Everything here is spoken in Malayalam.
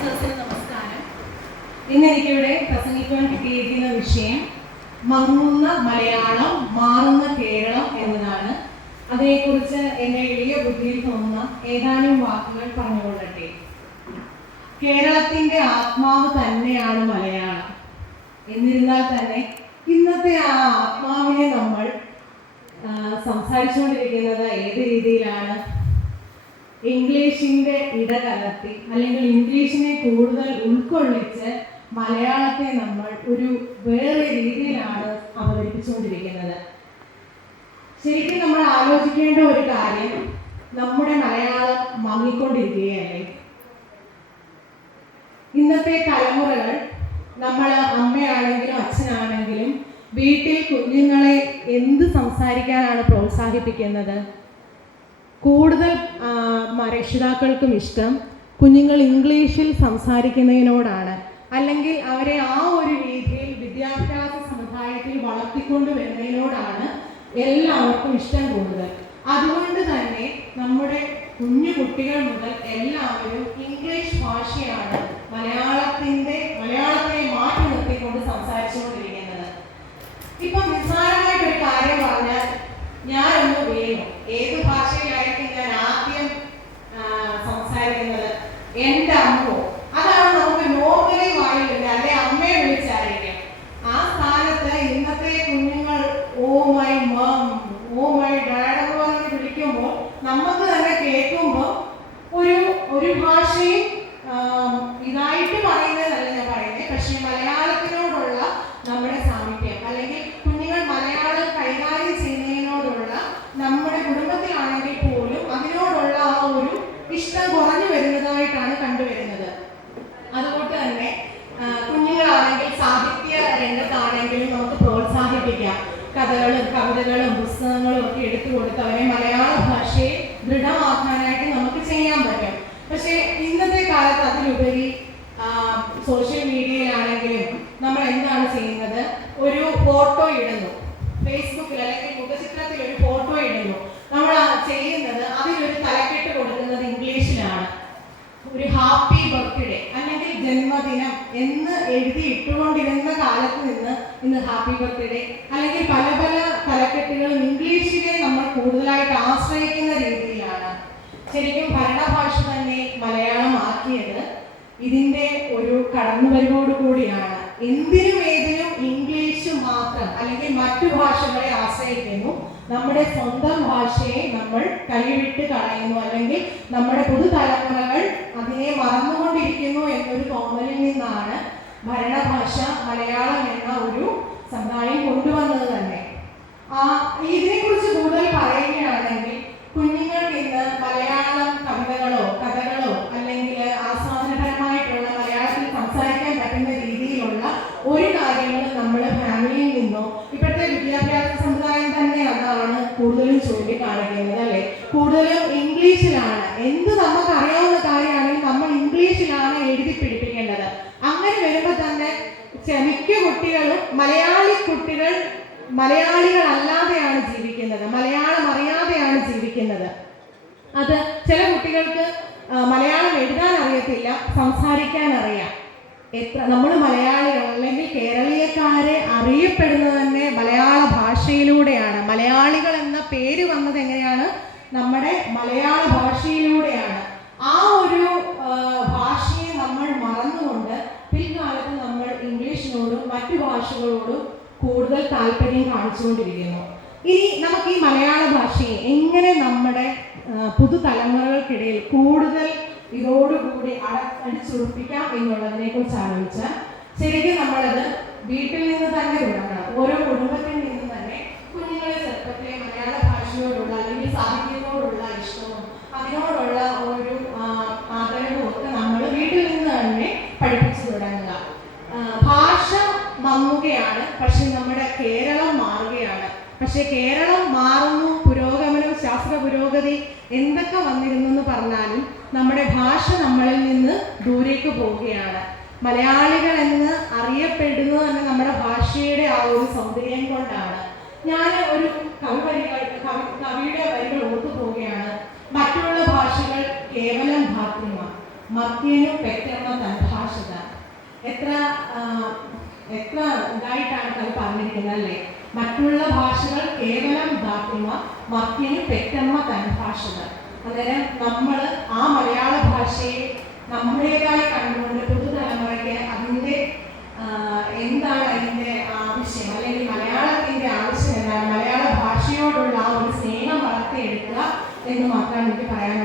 സിസ്റ്റേഴ്സിന് നമസ്കാരം. ഇന്ന് എനിക്കിവിടെ കിട്ടിയിരിക്കുന്ന വിഷയം മങ്ങുന്ന മലയാളം മാറുന്ന കേരളം എന്നതാണ്. അതിനെക്കുറിച്ച് എന്റെ എളിയ ബുദ്ധിയിൽ തോന്നുന്ന ഏതാനും വാക്കുകൾ പറഞ്ഞുകൊള്ളട്ടെ. കേരളത്തിന്റെ ആത്മാവ് തന്നെയാണ് മലയാളം. എന്നിരുന്നാൽ തന്നെ ഇന്നത്തെ ആ ആത്മാവിനെ നമ്മൾ സംസാരിച്ചുകൊണ്ടിരിക്കുന്നത് ഏത് രീതിയിലാണ്? ഇംഗ്ലീഷിന്റെ ഇടകലർത്തി അല്ലെങ്കിൽ ഇംഗ്ലീഷിനെ കൂടുതൽ ഉൾക്കൊള്ളിച്ച് മലയാളത്തെ നമ്മൾ ഒരു വേറെ രീതിയിലാണ് അവതരിപ്പിച്ചുകൊണ്ടിരിക്കുന്നത്. ശരിക്കും നമ്മൾ ആലോചിക്കേണ്ട ഒരു കാര്യം നമ്മുടെ മലയാളം മങ്ങിക്കൊണ്ടിരിക്കുകയല്ലേ? ഇന്നത്തെ തലമുറകൾ നമ്മൾ അമ്മയാണെങ്കിലും അച്ഛനാണെങ്കിലും വീട്ടിൽ കുഞ്ഞുങ്ങളെ എന്ത് സംസാരിക്കാനാണ് പ്രോത്സാഹിപ്പിക്കുന്നത്? കൂടുതൽ രക്ഷിതാക്കൾക്കും ഇഷ്ടം കുഞ്ഞുങ്ങൾ ഇംഗ്ലീഷിൽ സംസാരിക്കുന്നതിനോടാണ്. അല്ലെങ്കിൽ അവരെ ആ ഒരു രീതിയിൽ വിദ്യാഭ്യാസ സമുദായത്തിൽ വളർത്തിക്കൊണ്ട് വരുന്നതിനോടാണ് എല്ലാവർക്കും ഇഷ്ടം കൂടുതൽ. അതുകൊണ്ട് തന്നെ നമ്മുടെ കുഞ്ഞു കുട്ടികൾ മുതൽ എല്ലാവരും ഇംഗ്ലീഷ് ഭാഷയാണ് മലയാളത്തിന്റെ മലയാളത്തെ മാറ്റി നിർത്തിക്കൊണ്ട് സംസാരിച്ചുകൊണ്ടിരിക്കുന്നത്. ഇപ്പൊ ഒരു ഭാഷയും ഇതായിട്ട് പറയുന്നതല്ല ഞാൻ പറയുന്നത് പക്ഷേ മലയാളത്തിനോടുള്ള നമ്മുടെ സാമീപ്യം അല്ലെങ്കിൽ കുഞ്ഞുങ്ങൾ മലയാളം കൈകാര്യം ചെയ്യുന്നതിനോടുള്ള നമ്മുടെ കുടുംബത്തിലാണെങ്കിൽ പോലും അതിനോടുള്ള ആ ഒരു ഇഷ്ടം കുറഞ്ഞു വരുന്നതായിട്ടാണ് കണ്ടുവരുന്നത്. അതുകൊണ്ട് തന്നെ കുഞ്ഞുങ്ങളാണെങ്കിൽ സാഹിത്യ രംഗത്താണെങ്കിലും നമുക്ക് പ്രോത്സാഹിപ്പിക്കാം. കഥകളും കവിതകളും പുസ്തകങ്ങളും ഒക്കെ എടുത്തു കൊടുത്ത് അവരെ മലയാള ഭാഷയെ ദൃഢമാക്കാനായിട്ട് നമുക്ക് ചെയ്യാൻ പറ്റും പക്ഷേ ഇന്നത്തെ കാലത്ത് അതിലുപരി സോഷ്യൽ മീഡിയയിലാണെങ്കിലും നമ്മൾ എന്താണ് ചെയ്യുന്നത്? ഒരു ഫോട്ടോ ഇടുന്നു. ഫേസ്ബുക്കിൽ അല്ലെങ്കിൽ മുഖചിത്രത്തിൽ ഒരു ഫോട്ടോ ഇടുന്നു. നമ്മൾ ചെയ്യുന്നത് അതിലൊരു തലക്കെട്ട് കൊടുക്കുന്നത് ഇംഗ്ലീഷിലാണ്. ഒരു ഹാപ്പി ബർത്ത്ഡേ അല്ലെങ്കിൽ ജന്മദിനം എന്ന് എഴുതി ഇട്ടുകൊണ്ടിരുന്ന കാലത്ത് നിന്ന് ഇന്ന് ഹാപ്പി ബർത്ത്ഡേ അല്ലെങ്കിൽ പല പല തലക്കെട്ടുകളും ഇംഗ്ലീഷിനെ നമ്മൾ കൂടുതലായിട്ട് ആശ്രയിക്കുന്ന രീതിയിലാണ്. ശരിക്കും ഭരണഭാഷ തന്നെ മലയാളം ആക്കിയത് ഇതിന്റെ ഒരു കടന്നുവരവോട് കൂടിയാണ്. എന്തിനും ഏതിനും ഇംഗ്ലീഷ് മാത്രം അല്ലെങ്കിൽ മറ്റു ഭാഷകളെ ആശ്രയിക്കുന്നു. നമ്മുടെ സ്വന്തം ഭാഷയെ നമ്മൾ കൈവിട്ട് കളയുന്നു. അല്ലെങ്കിൽ നമ്മുടെ പുതുതലമുറകൾ അതിനെ മറന്നുകൊണ്ടിരിക്കുന്നു എന്നൊരു തോന്നലിൽ നിന്നാണ് ഭരണഭാഷ മലയാളം എന്ന ഒരു സമുദായം കൊണ്ടുവന്നത് തന്നെ ആ ഇതിനെക്കുറിച്ച് കൂടുതൽ പറയുകയാണെങ്കിൽ കുഞ്ഞുങ്ങൾക്ക് ഇന്ന് മലയാളം കവിതകളോ കഥകളോ അല്ലെങ്കിൽ ആസ്വാദനപരമായിട്ടുള്ള മലയാളത്തിൽ സംസാരിക്കാൻ പറ്റുന്ന രീതിയിലുള്ള ഒരു കാര്യങ്ങളും നമ്മൾ ഫാമിലിയിൽ നിന്നോ ഇപ്പോഴത്തെ വിദ്യാഭ്യാസ സമുദായം തന്നെ അതാണ് കൂടുതലും ചൂണ്ടിക്കാണിക്കുന്നത് അല്ലേ കൂടുതലും ഇംഗ്ലീഷിലാണ്. എന്ത് നമുക്ക് അറിയാവുന്ന കാര്യമാണെങ്കിൽ നമ്മൾ ഇംഗ്ലീഷിലാണ് എഴുതി പിടിപ്പിക്കേണ്ടത്. അങ്ങനെ വരുമ്പോൾ തന്നെ മിക്ക കുട്ടികളും മലയാളി കുട്ടികൾ മലയാളികളല്ലാതെയാണ് ജീവിക്കുന്നത്. മലയാളം അറിയാതെയാണ് ജീവിക്കുന്നത്. അത് ചില കുട്ടികൾക്ക് മലയാളം എഴുതാൻ അറിയത്തില്ല സംസാരിക്കാൻ അറിയാം. എത്ര നമ്മൾ മലയാളികൾ അല്ലെങ്കിൽ കേരളീയക്കാരെ അറിയപ്പെടുന്നത് തന്നെ മലയാള ഭാഷയിലൂടെയാണ്. മലയാളികൾ എന്ന പേര് വന്നത് എങ്ങനെയാണ്? നമ്മുടെ മലയാള ഭാഷയിലൂടെയാണ്. ആ ഒരു ഭാഷയെ നമ്മൾ മറന്നുകൊണ്ട് പിൽക്കാലത്ത് നമ്മൾ ഇംഗ്ലീഷിനോടും മറ്റു ഭാഷകളോടും കൂടുതൽ താല്പര്യം കാണിച്ചുകൊണ്ടിരിക്കുന്നു. ഇനി നമുക്ക് ഈ മലയാള ഭാഷയെ എങ്ങനെ നമ്മുടെ പുതുതലമുറകൾക്കിടയിൽ കൂടുതൽ ഇതോടുകൂടി അട അടിച്ചുറപ്പിക്കാം എന്നുള്ളതിനെ കുറിച്ച് ആലോചിച്ചാൽ ശരിക്കും നമ്മളത് വീട്ടിൽ നിന്ന് തന്നെ തുടങ്ങണം. ഓരോ കുടുംബത്തിൽ നിന്ന് തന്നെ കുഞ്ഞുങ്ങളെ ചെറുപ്പത്തിലെ മലയാള ഭാഷയോടുള്ള അല്ലെങ്കിൽ സാഹിത്യത്തോടുള്ള ഇഷ്ടവും അതിനോടുള്ള ഒരു ആ, ആദരവും ഒക്കെ നമ്മൾ വീട്ടിൽ നിന്ന് തന്നെ പഠിപ്പിച്ചു തുടങ്ങുക ആ, ഭാഷ മങ്ങുകയാണ് പക്ഷെ നമ്മുടെ കേരളം മാറുകയാണ് പക്ഷെ കേരളം മാറുന്നു പുരോഗമനം ശാസ്ത്ര പുരോഗതി എന്തൊക്കെ വന്നിരുന്നെന്ന് പറഞ്ഞാലും നമ്മുടെ ഭാഷ നമ്മളിൽ നിന്ന് ദൂരേക്ക് പോവുകയാണ്. മലയാളികൾ എന്ന് അറിയപ്പെടുന്നത് തന്നെ നമ്മുടെ ഭാഷയുടെ ആ ഒരു സൗന്ദര്യം കൊണ്ടാണ്. ഞാൻ ഒരു കവി കവി കവിയുടെ വരികൾ ഓർത്തു പോവുകയാണ്. മറ്റുള്ള ഭാഷകൾ കേവലം ഭാഗ്യമാണ് മത്യനും പെറ്റമ്മ തൻ ഭാഷത. എത്ര എത്ര ഇതായിട്ടാണ് കവി പറഞ്ഞിരിക്കുന്നത് അല്ലേ? മറ്റുള്ള ഭാഷകൾ കേവലം ദാത്തിമ മക്കിന് പെറ്റമ്മ തൻ ഭാഷകൾ. അന്നേരം നമ്മൾ ആ മലയാള ഭാഷയെ നമ്മുടേതായി കണ്ടുകൊണ്ട് പുതുതലമുറയ്ക്ക് അതിന്റെ എന്താണ് അതിന്റെ ആവശ്യം? അല്ലെങ്കിൽ മലയാളത്തിന്റെ ആവശ്യം എന്താണ്? മലയാള ഭാഷയോടുള്ള ആ ഒരു സ്നേഹം വളർത്തിയെടുക്കുക എന്ന് മാത്രമേ എനിക്ക് പറയാൻ